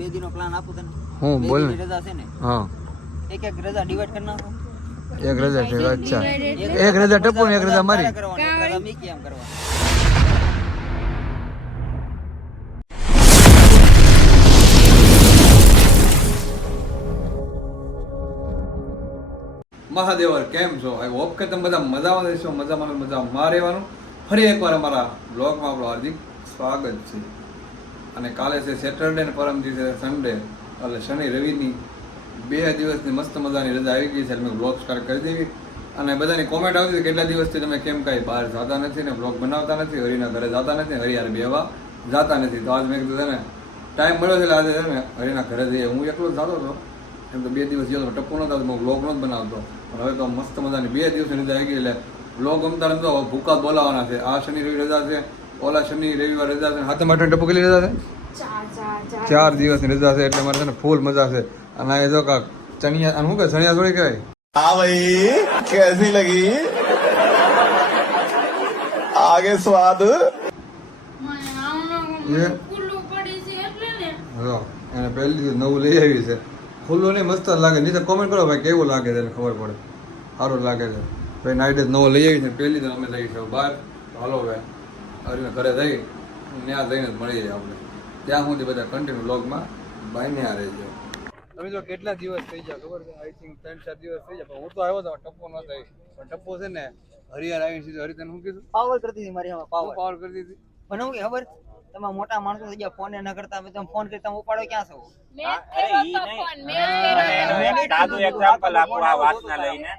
બે દિનનો પ્લાન આપું તને. હું બોલ ને. રજા છે ને. હા. એક એક રજા ડિવાઈડ કરી નાખો. એક રજા છે અચ્છા. એક રજા ટપુ ને એક રજા મારી. કરવાની, એક રજા કરવાની. મહાદેવર કેમ છો? આઈ હોપ કે તમે બધા મજામાં રહેશો મજામાં મજા મજામાં રહેવાનું. ફરી એકવાર અમારા બ્લોગમાં આપણું હાર્દિક સ્વાગત છે. અને કાલે છે સેટરડે ને પરમ દિવસે સન્ડે એટલે શનિ રવિની બે દિવસની મસ્ત મજાની રજા આવી ગઈ છે મેં બ્લોગ સ્ટાર્ટ કરી દેવી. અને બધાની કોમેન્ટ આવતી હતી કેટલા દિવસથી તમે કેમ કાંઈ બહાર જતા નથી ને બ્લોગ બનાવતા નથી, હરિના ઘરે જતા નથી, હરિયાર બેવા જતા નથી. તો આજ મેં કીધું તને ટાઈમ મળ્યો છે આજે છે ને હરિના ઘરે જઈએ. હું એકલો જ જતો હતો. એમ તો બે દિવસ ગયો ટપ્પો નહોતો હું બ્લોગ નો જ બનાવતો. પણ હવે તો મસ્ત મજાની બે દિવસની રજા આવી ગઈ એટલે બ્લોગ ગમતા રમતો ભૂકા બોલાવવાના છે. આ શનિ રવિ રજા છે. ઓલા શનિ રવિવાર રજા છે. હાથે માટે ટપુ કેટલી રજા છે? ચાર દિવસની રજા છે એટલે મારે છે ફૂલ મજા છે. અને આ જો કાક ચણિયા શું કે ચણિયા થોડી કહેવાય? હા ભાઈ કેસી લગી. આગે સ્વાદ. એને પહેલી નવું લઈ આવી છે. ખુલ્લું નહીં મસ્ત લાગે. નીચે કોમેન્ટ કરો ભાઈ કેવું લાગે છે ખબર પડે. સારું લાગે છે. ભાઈ નાઈડે નવો લઈ આવી છે. પહેલી તો અમે લઈ છે. બાર હાલો ભાઈ હરીને ઘરે જઈ ત્યાં જઈને જ મળી જાય આપણે. ત્યાં સુધી બધા કન્ટિન્યુ બ્લોગમાં બાઈ ને રહી જાય તમે જો કેટલા દિવસ થઈ ગયા ખબર છે? આઈ થિંક ત્રણ ચાર દિવસ થઈ ગયા. પણ હું તો આવ્યો હતો ટપ્પો ન થઈ પણ ટપ્પો છે ને હરિયાર આવીને સીધું હરિતન શું કીધું? પાવર કરતી હતી મારી આમાં પાવર. પાવર કરતી હતી? મને શું કે ખબર તમે મોટા માણસો થઈ ગયા ફોન ન કરતા તમે ફોન કરી તમે ઉપાડો ક્યાં છો? મેં કીધું, એક્ઝામ્પલ આપું આ વાતના લઈને.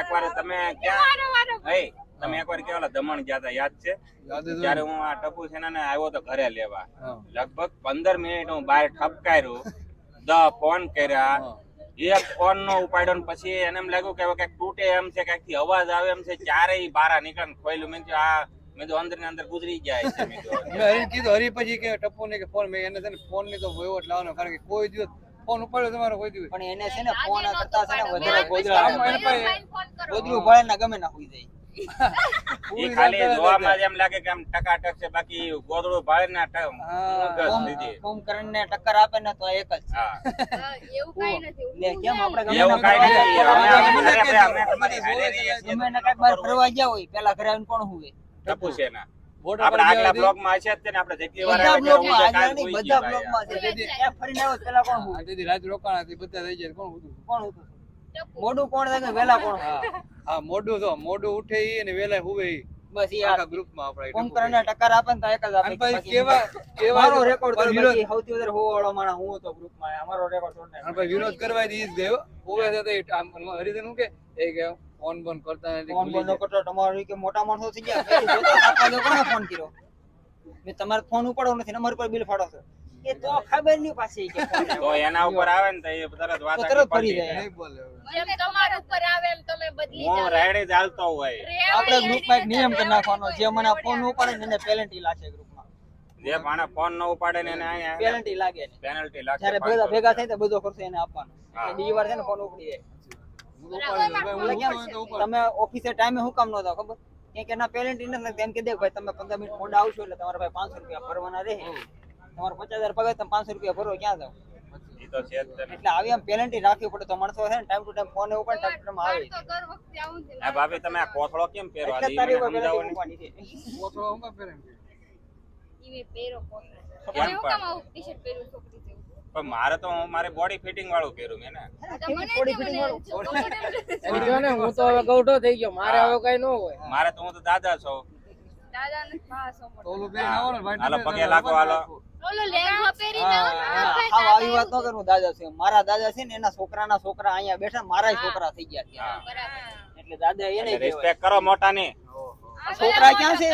એકવાર તમે ક્યાં તમે એકવાર કેવા દમણ ગયા હતા યાદ છે? ત્યારે હું આ ટપુ સેના ને આવ્યો તો ઘરે લેવા. લગભગ પંદર મિનિટ હું બહાર ઠપકાર્યું. દ ફોન કર્યા. એક ફોન નો ઉપાડ્યો પછી એને એમ લાગ્યું કે કંઈક તૂટે એમ છે કંઈકથી અવાજ આવે એમ છે ચારેય બારા નીકળે ખોયલું. મેં આ મેં તો અંદર ને અંદર ગુજરી જાય છે મેં હરી કીધું હરી પછી કે ટપ્પુ ને કે ફોન. મેં એને છે ને ફોનની તો વહીવટ લાવવાનો કારણ કે કોઈ દિવસ ફોન ઉપાડ્યો તમારો કોઈ દિવસ. પણ એને છે ને ફોન કરતા છે ને વધારે ગોદરા. ગોદરું ભળે ને ગમે ના હોઈ જાય. એ ખાલી જોવામાં જ એમ લાગે કે આમ ટકાટક છે બાકી ગોદડું ભાળે ને ટ- ઊંઘ જ કોમ- લીધી. કુંભકર્ણ ને ટક્કર આપે ને તો એક જ છે હા હા, એવું કાંઈ નથી. કેમ આપણે એવું ના નથી. અમે- મને અમે- કહેજો. અમે તમારી હારે રહીએ છીએ. ગમે ના કાંઈક બહાર ફરવા ગયા હોય પેલા ઘરે આવીને કોણ હુવે ટપુ સેના. ફોટા આપણે આગલા આપણે જેટલી વાર બધા છે ફરીને આવ્યો પેલા કોણ રાત રોકાણા હતી બધા થઈ જાય કોણ હતું કોણ હતું મોઢું કોણ થાય કે વેલા કોણ હા. મોડું તો મોઢું ઉઠે ઈ અને વેલા હુવે ઈ. બસ ઈ આખા ગ્રુપમાં આપણે કુંભકર્ણ ને ટક્કર આપે ને તો એક જ આપે. પછી કેવા કેવા મારો રેકોર્ડ તો વિરોધ સૌથી વધારે હોવા વાળો માણા હું હતો ગ્રુપમાં અમારો રેકોર્ડ તોડને અને પછી વિરોધ કરવા જ ગયો હોવે તો ઈ આમ હરિદન હું કે એ કે ફોન બોન કરતા નથી ફોન બોન કરતો તમારો કે મોટા માણસો થઈ ગયા. ફોન કર્યો? મેં તમારો ફોન ઉપાડો નથી ને અમારી પર બિલ ફાડો છો. એ તો ખબર નહીં પાછી કે તો એના ઉપર આવે ને તો એ તરત વાત તરત પડી જાય. નહીં બોલે જેમ તમારા ઉપર આવે એમ તમે બદલી હું જાઓ. રાયડે ચાલતો હોય. આપણે ગ્રુપમાં એક નિયમ કરી નાખવાનો. જે મને ફોન ઉપાડે ને એને પેનલ્ટી ગ્રુપમાં. જે માણસ ફોન ન ઉપાડે ને એને અહીંયા પેનલ્ટી લાગે ને પેનલ્ટી લાગે જ્યારે બધા ભેગા થાય તો બધો ખર્ચો એને આપવાનો. એટલે બીજી વાર છે ને ફોન ઉપડી જાય. હું હું. તમે ઓફિસે ટાઈમે હું કામ નતો ખબર? કે ના પેરેન્ટ નથી કેમ એમ કે દે ભાઈ તમે પંદર મિનિટ મોડા આવશો એટલે તમારે ભાઈ પાંચસો રૂપિયા ભરવાના રહે. તમારે પચાસ હજાર પગાર તમે પાંચસો રૂપિયા ભરો ક્યાં જાવ? ઈ તો છે જ તે ને. એટલે આવી આમ પેનલ્ટી રાખવી પડે તો માણસો છે ને ટાઈમ ટુ ટાઈમ ફોન ઉપર ટાઈમ ટુ ટાઈમ આવે. તો દર વખતે આવું જ હા ભાભી તમે આ કોથળો કેમ પહેરો? આ એટલે તારી ઉપર પેનલ્ટી મૂકવાની છે કોથળો હું કામ પહેરે એમ ઈ મેં પહેરો કોથળો. હું પણ? કામ આવું ટી-શર્ટ પહેરું છોકરી જેવું? પણ મારે તો હું મારે બોડી ફિટિંગ વાળું પહેરું મેં જ ફિટિંગ વાળું. જો ને હું તો હવે ગૌઠો થઈ ગયો. મારે હવે કઈ ન હોય. મારે તો હું તો દાદા છું. દાદા ને ને, white હાલો, પગે લાગો, હાલો. ઓલો લેંગો પહેરીને ને, હા, આપણે આવી વાત ન કરું દાદા છે. મારા દાદા છે ને એના છોકરાના છોકરા અહીંયા બેઠા મારા છોકરા થઈ ગયા છે. એટલે દાદા એને. રિસ્પેક્ટ કરો મોટા ને છોકરા ક્યાં છે?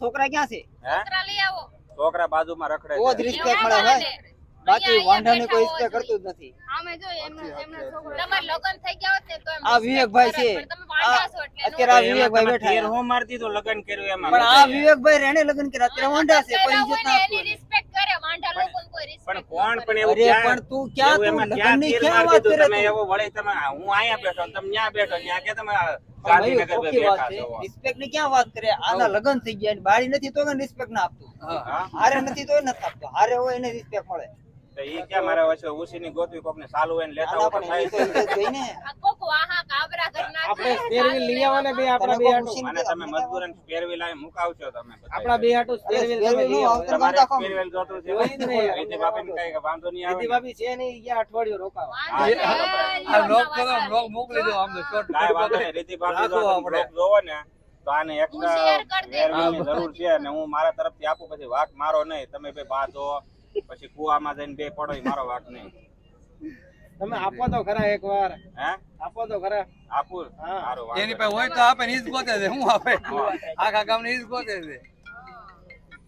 છોકરા ક્યાં છે? હે છોકરા લઈ આવો. છોકરા બાજુમાં રખડે ઓ રિસ્પેક્ટ મળે ભાઈ મળે. બાકી વાંઢાને કોઈ બેઠા કરતું જ નથી. આમે જો એમનો એમનો છોકરો તમારે લગન થઈ ગયા હોત ને તો આ વિવેકભાઈ છે. પણ તમે વાંઢા છો એટલે અત્યારે આ વિવેકભાઈ બેઠા ઘેર છે. હું તો લગન કર્યું એમાં પણ આ વિવેકભાઈ રેને લગન કર્યા. અત્યારે વાંઢા છે કોઈ ઇજ્જત ના ને એની આપતું કરે, વાંઢા લોકોને કોઈ respect પણ કોણ પણ એવું ક્યાં- પણ તું ક્યાં તું ક્યાં ક્યાં વાત કરે તમે એવો વળી તમે હું અહીંયા બેઠો તમે ત્યાં બેઠો ત્યાં કે તમે ગાંધીનગર બેઠા છો? રિસ્પેક્ટની ક્યાં વાત કરે? આના લગન થઈ ગયા બારી નથી તો રિસ્પેક્ટ ના આપતું? હારે નથી તો નથી આપતો. હારે હોય એને રિસ્પેક્ટ મળે તો ક્યાં મારે વચ્ચે ઉસીની ગોતવી કોકને સાલું હોય ને લેતા આના હોય તો પણ થાય. એ તો એ જ જોઈને. કોક વાહા કાબરા ઘરના આપણે સ્પેરવીલ લઈ આવવાના બે આપણા બે હાટુ અને તમે મજબૂરન સ્પેરવી લાવી મુકાવશો તમે આપણા બે હાટુ સ્પેરવીલ તમે લઈ આવો તમારે બાંધા જોતું છે. જોઈ જ નહીં. બાપીને કઈ વાંધો નહીં આવે. દીદી છે નહીં ગયા અઠવાડિયું રોકાવા. વાંધો હા, નહીં. આ બ્લોગ કરો બ્લોગ મોકલી દો આમ તો short કાંઈ વાંધો નહીં. રીતિ બાપી જો આપણે. જોવો ને તો આને કરી જરૂર છે અને હું મારા તરફથી આપું પછી વાંક મારો નહીં. તમે બે બાંધો પછી કુવામાં જઈને બે પડો મારો વાંક નહીં. તમે આપો તો ખરા એકવાર હે? આપો તો ખરા. આપું. હા. એની પાસે હોય તો આપે ને ઈજ ગોતે છે. હું આપે? આખા ગામને ઈ જ ગોતે છે.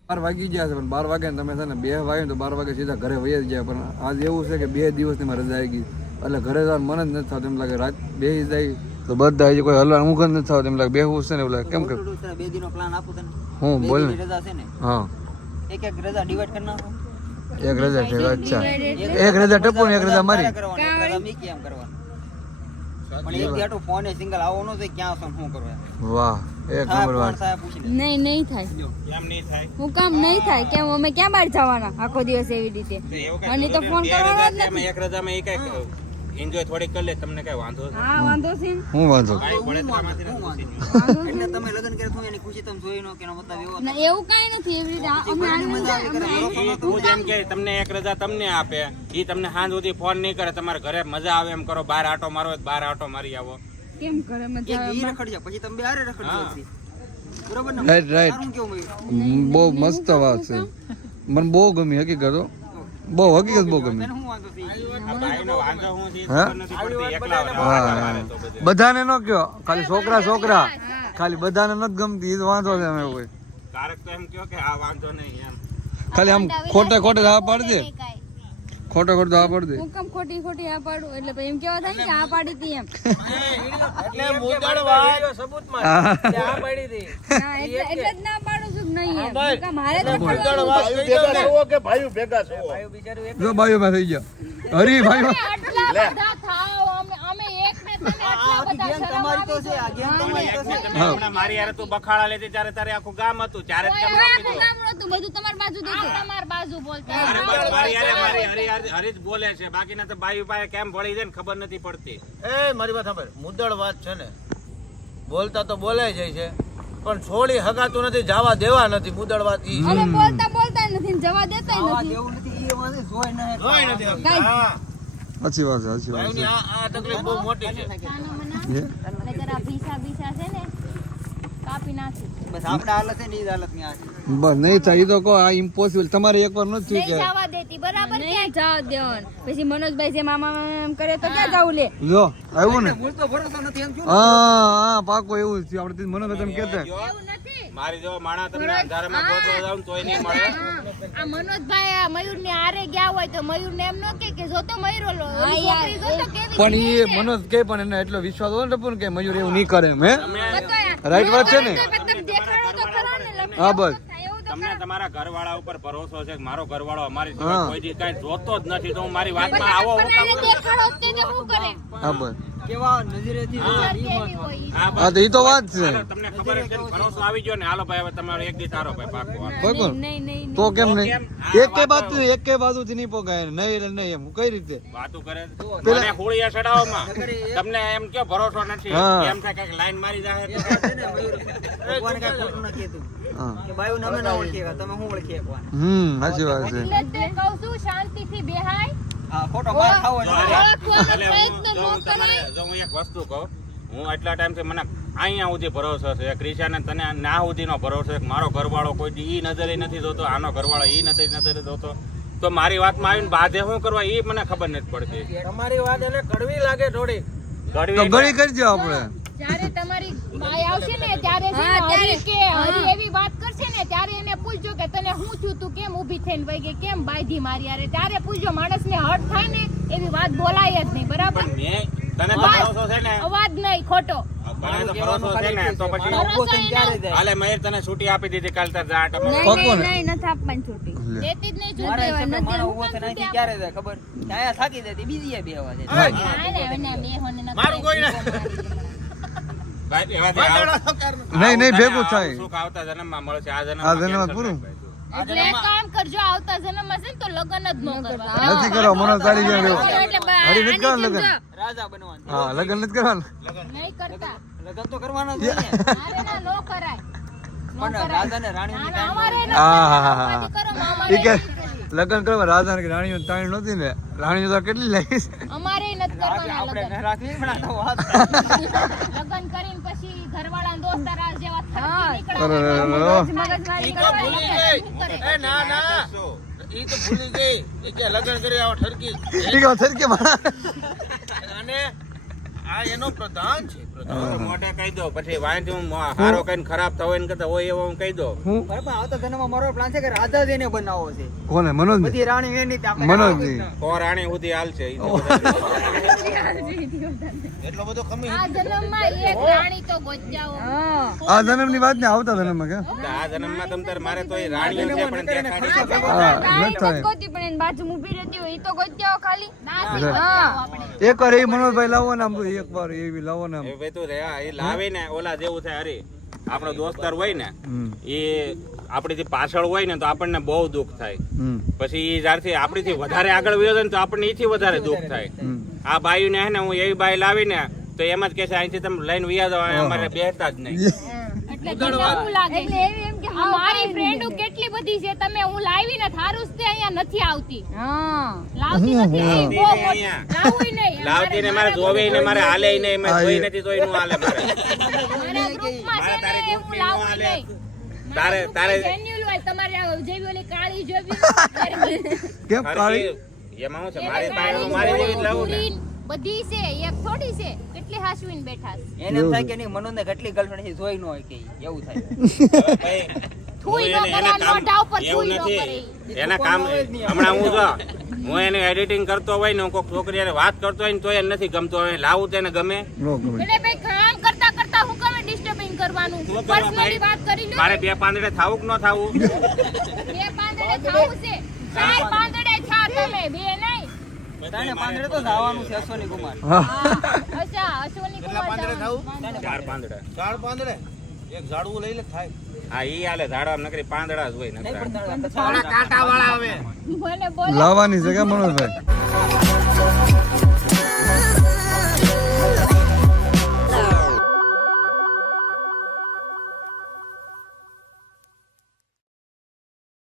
બાર વાગી ગયા છે પણ બાર વાગે તમે છે ને બે વાગે તો બાર વાગે સીધા ઘરે વહી જ ગયા. પણ આજ એવું છે કે બે દિવસની મારે રજા આવી ગઈ. એટલે ઘરે જવાનું મન જ નથી થતું. એમ લાગે રાત બે જાય તો બધા કોઈ હલવાનું ઊંઘ જ નથી થતું. એમ લાગે બેહવું છે ને એવું લાગે. કેમ કે બે દિનનો પ્લાન આપું તને. હું બોલ રજા છે ને. હા. એક એક રજા ડિવાઈડ કરી નાખો. એક રજા છે અચ્છા એક રજા ટપુ ને એક રજા મારી. એક રજા મીકી એમ કરવાની પણ એક જાટો ફોન એ સિંગલ આવો ન ક્યાં છો શું કરવા વાહ એક નંબર વાત. સાહેબ પૂછી લે. નહીં નહીં થાય. હું કામ નહીં થાય કેમ? અમે ક્યાં બહાર જવાના આખો દિવસ એવી રીતે? અને તો ફોન કરવાનો રજા જ એમાં એક રજામાં કઈ એન્જોય થોડીક કરી લે તમને કઈ વાંધો છે? હા વાંધો છે. હું વાંધો? એટલે તમે લગન કરે તો એની ખુશી તમે જોઈ નો કે મતલબ એવો ના, એવું કાઈ નથી. એવી રીતે અમે આનંદ ભરોસો જેમ કે તમને એક રજા તમને આપે. ઈ તમને સાંજ સુધી ફોન નહીં કરે તમારે ઘરે મજા આવે એમ કરો. બહાર આટો મારો બહાર આટો મારી આવો. કેમ કરે મજા ઈ રખડજો પછી તમે બે રખડજો બરોબર ને? Right right? બહુ મસ્ત વાત છે. મને બહુ ગમી હકીકત હો. બહુ હકીકત બહુ ગમી. બધાને ન કયો. ખાલી છોકરા છોકરા. ખાલી બધાને નથી ગમતી એ વાંધો છે અમે કોઈ. ખાલી આમ ખોટે ખોટે હા પાડી દે. ખોટે ખોટો આ પાડી દે. હું કેમ ખોટી ખોટી આ પાડું. એટલે એમ કેવા થાય કે આ પાડી હતી એમ. એટલે મુદળ વાત. સબૂતમાં. આ પાડી હતી. એટલે એટલે જ ના પાડું છું નહીં એમ. કામ મારે જ મુદળ છો. કે કહી ભેગા છો? ભાઈ બિચારું એક જો ભાઈઓ માં થઈ ગયા. હરી ભાઈઓ. આટલા બધા મારી હારે તું બખાડા લેતી ત્યારે તારે આખું ગામ હતું ત્યારે જ કેમ ન આખું કીધું. ગામડું હતું, બધું તમારી બાજુ આ બાજુ બોલતા. મારી હારે મારી હરી હરી જ બોલે છે. બાકીના તો બાયું પાસે કેમ ભળી જાય ને ખબર નથી પડતી. એ મારી વાત સાંભળ. મુદ્દળ વાત છે ને. બોલતા તો બોલાય જાય છે. પણ છોડી હગાતું નથી જવા દેવા નથી. મુદળ વાત બોલતા બોલતા નથી જવા દેતા નથી. જેવું નથી ઈ વાંધે જોઈ નથી. સાચી વાત છે સાચી વાત ભાઈઓની આ આ તકલીફ બહુ મોટી છે. છે આ ભીસા ભીસા છે ને કાપી નાખી. બસ આપણા હાલત છે ને એ જ હાલતની આ છે. બસ નહીં થાય. તો કહો આ ઇમ્પોસિબલ તમારે એકવાર નથી થયું કે જવા દેતી બરાબર નહીં જવા દેવાનું. પછી મનોજભાઈ જે મામા એમ કરે તો ક્યાં જવું લે? જો આવ્યું ને? હું તો ભરોસો નથી એમ હા હા પાકો એવું છે. આપણે મને તમે કહેતા. એવું નથી? મારી જો માણા તમને અંધારામાં ગોતો જાવ તોય નહીં મળે. આ મનોજભાઈ આ મયુર ને હારે ગયા હોય તો મયુર ને એમ ન કે કે જોતો મયુર ઓલો ઓલી યાર, છોકરી જોતો કેવી પણ એ મનોજ કે પણ એને એટલો વિશ્વાસ હોય ને પણ કે મયુર એવું નહીં કરે એમ રાઈટ વાત છે ને? તમે દેખાડો તો ખરો ને લગ્ન હા બસ. તો તમને તમારા ઘરવાળા ઉપર ભરોસો છે કે મારો ઘરવાળો અમારી. કોઈ કઈ જોતો જ નથી. તો હું મારી વાતમાં આવો હું કામ પણ આને દેખાડો જ તે શું કરે? હા બસ. કેવા નજરેથી જોવે ઈ કેવી મહત્વનું. હોય ઈ. હા, તો ઈ તો વાત છે. તમને ખબર છે ભરોસો આવી ગયો ને? હાલો ભાઈ હવે તમારો એક દી સારો ભાઈ પાકો હાલો. કોઈ પણ. નહીં નહીં તો કેમ નહીં? એક કે બાજુ એક કે બાજુથી નહીં પોગાય નહીં નહીં એમ. કઈ રીતે? વાતું કરે મને હોળિયા ચડાવવામાં. તમને એમ કયો ભરોસો નથી. એમ થાય કે લાઈન મારી જાય ભગવાને કાંઈ ખોટું ન કીધું. કે બાયુને અમે ના ઓળખીએ તમે ઓળખી હમ સાચી વાત છે. એટલે તે કહું છું શાંતિથી બેહાય. ખાવો જો એટલે એટલે હું- એક વસ્તુ કહું. હું એટલા ટાઈમથી મને અહીંયા સુધી ભરોસો છે. ક્રિશાને તને ના સુધીનો ભરોસો છે કે મારો ઘરવાળો કોઈ દી ઈ નજરે નથી જોતો આનો ઘરવાળો ઈ નથી નજરે જોતો. તો મારી વાતમાં આવીને બાધે શું કરવા? ઈ મને ખબર નથી પડતી. તમારી વાત એને કડવી લાગે થોડી. કડવી ગણી કરજો આપણે. જ્યારે તમારી બાઈ આવશે ને ત્યારે છે ને હા, ત્યારે. હરી કે હરી એવી વાત કરશે ને ત્યારે એને પૂછજો કે તને હું થયું તું? કેમ ઊભી થઈને વઈ ગઈ? કેમ બાંધી મારી યારે ત્યારે પૂછજો માણસને હટ થાય ને એવી વાત બોલાય જ નહીં બરાબર? તને તો ભરોસો છે ને? અવાજ નહીં ખોટો. મને તો ભરોસો છે ને તો પછી ઊભો થઈને ક્યારે જાય? હાલે મહેર તને છૂટી આપી દીધી કાલ તાર નહીં નહીં નથી આપવાની છૂટી. દેતી જ નહીં છૂટી મારા નથી હું ઊભો ક્યારે જાય ખબર? થાકી બીજી બે મારું કોઈ કરે. નહીં નહીં ભેગું થાય. સુખ આવતા જન્મમાં મળશે. આ આ જન્મમાં જન્મમાં પૂરું. એટલે કામ કરજો આવતા ને તો લગ્ન જ ન કરવા. નથી કરવા મનોજ તારી જેમ રહેવું. હરી નથી આની કરવાનું જેમ લગ્ન. જો. રાજા બનવાનું. હા લગ્ન નથી કરવાનું. નહીં કરતા. લગ્ન તો કરવાના જ હોય ને. મારે ના નો કરાય. પણ રાજા ને રાણી ના, ના, હા, હા, હા, લગ્ન કરવા રાજા ને રાણીઓ તાણી નહોતી ને રાણીઓ તો કેટલી લાગીશ અમારે નથી કરવાના આપણે લગ્ન. રાખવી પણ આ તો વાત લગ્ન કરીને પછી ઘરવાળા દોસ્તાર જેવા અરે, નીકળ્યા એ ના ના. ઈ તો ભૂલી ગઈ. એ કે લગ્ન કરી આવો ઠરકી મારા. અને આ એનો પ્રધાન છે. મોઢે કહી દો પછી વાંચી હું હારો કઈ ખરાબ થવો એને કરતા હોય એવો હું કહી દો હું? બરાબર આવતા જન્મમાં મારો પ્લાન છે કે રાજા જ એને છે. કોને? મનોજ બધી રાણી એની રીતે કો રાણી સુધી હાલશે ઈ એટલો બધો કમી આ જન્મમાં એક રાણી તો ગોજાઓ હા. આ જન્મની વાત ને આવતા જન્મમાં કે? આ જન્મમાં તમ તાર મારે તો એ રાણી છે પણ દેખાડી. હા રાણી નથી ગોતી પણ એની બાજુ ઊભી રહેતી હોય ઈ તો ગોતી ખાલી. આપણે. એક વાર એ મનોજભાઈ લાવો ને આમ એક વાર એવી લાવો ને આમ. એ ભાઈ તું રે હા, એ લાવીને ઓલા જેવું થાય અરે આપણો દોસ્તાર હોય ને એ આપણી જે પાછળ હોય ને તો આપણને બહુ દુઃખ થાય. પછી એ જ્યારથી આપણીથી વધારે આગળ વયો ને તો આપણને એથી વધારે દુઃખ થાય. આ બાયુને હે ને હું એવી બાઈ લાવીને તો એમ જ કે છે અહીંથી તમે લઈને વ્યા જાઓ અમારે બેસતા જ નહીં. મારી ફ્રેન્ડો કેટલી બધી છે તમે હું લાવી ને થારું જ અહીંયા નથી આવતી. હા. લાવતી નથી બહુ. લાવવી નહીં. લાવતી ને મારે જોવે ને મારે હાલે નહીં મેં જોઈ નથી તો નું હાલે મારે. મારા ગ્રુપમાં છે ને એવું લાવવું નહીં. તારે- તારે- જેન્યુઅલ હોય તમારે જેવી ઓલી કાળી જેવી કેમ કાળી? એમાં હું છે? મારી પાસે મારી જેવી જ લાવું ને. બધી છે એક થોડી છે કેટલી હાસવીને બેઠા છે? એને એમ થાય કે નહીં મનોજને કેટલી ગર્લફ્રેન્ડ છે જોઈ ન હોય કે એવું થાય. થૂઈ ન કરે, મોઢા ઉપર થૂઈ ન કરે. એના કામ હમણાં હું જો હું એને એડિટિંગ કરતો હોય ને હું કોઈક છોકરી વાત કરતો હોય ને તો એને નથી ગમતો. હવે લાવું તેને ગમે. ગમે. એટલે ભાઈ કામ કરતા કરતા હું કમે ડિસ્ટર્બિંગ કરવાનું? પર્સનલી વાત કરી લો મારે બે પાંદડે થાવું કે ન થાવું? બે પાંદડે થાવું છે. ચાર પાંદડે છા તમે બે નહીં તાણે પાંદડે તો જવાનું છે અશ્વની કુમાર. અચ્છા અશ્વની કુમાર પાંદડે જવાનું. ચાર પાંદડા. ઝાડ પાંદડે? એક ઝાડવું લઈ લે થાય. હા ઈ હાલે ઝાડવા નકરી પાંદડા જ હોય નકરા. કાંટા વાળા આવે. મને બોલો. લાવવાની છે કે મનોજભાઈ?